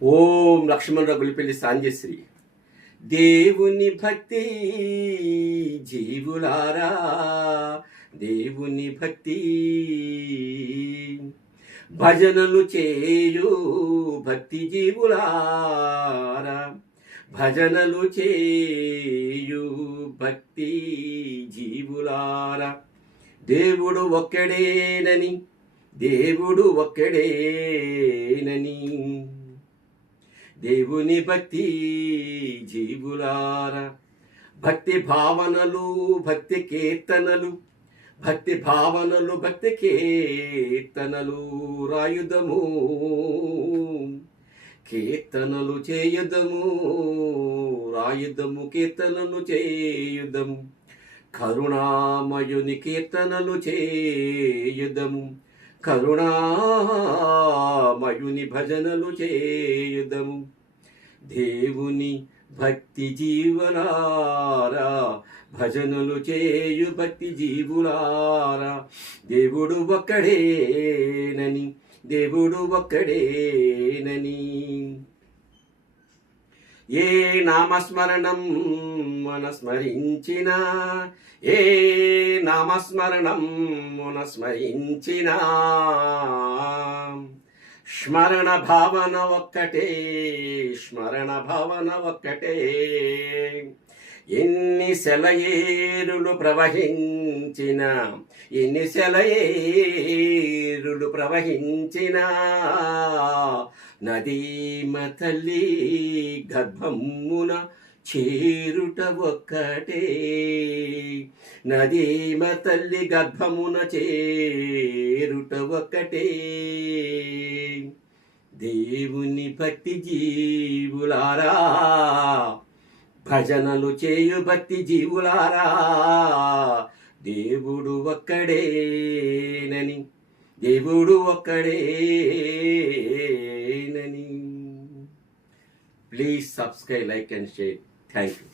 ఓం లక్ష్మణరావు గులిపల్లి సాంజశ్రీ. దేవుని భక్తి జీవులారా, దేవుని భక్తి భజనలు చేయు భక్తి జీవులారా, భజనలు చేయు భక్తి జీవులారా. దేవుడు ఒక్కడేనని, దేవుడు ఒక్కడేనని, దేవుని భక్తి జీవులారా. భక్తి భావనలు భక్తి కీర్తనలు, భక్తి భావనలు భక్తి కీర్తనలు రాయుధము, కీర్తనలు చేయుదము రాయుధము, కీర్తనలు చేయుదము. కరుణామయుని కీర్తనలు చేయుదము, కరుణామయుని భజనలు చేయుదము. దేవుని భక్తి జీవులారా, భజనలు చేయు భక్తి జీవులారా. దేవుడు ఒక్కడేనని, దేవుడు ఒక్కడేనని. ఏ నామస్మరణం మన స్మరించిన, ఏ నామస్మరణం మన స్మరించిన, స్మరణ భావన ఒక్కటే, స్మరణ భావన ఒక్కటే. ఎన్ని సెలయేరులు ప్రవహించిన, ఎన్ని సెలయేరులు ప్రవహించిన, నదీమ తల్లి గర్భమున చేరుట ఒక్కటే, నదీమ తల్లి గర్భమున చేరుట ఒక్కటే. దేవుని భక్తి జీవులారా, భజనలు చేయు భక్తి జీవులారా. దేవుడు ఒక్కడేనని, దేవుడు ఒక్కడేనని. Please subscribe, like and share. Thank you.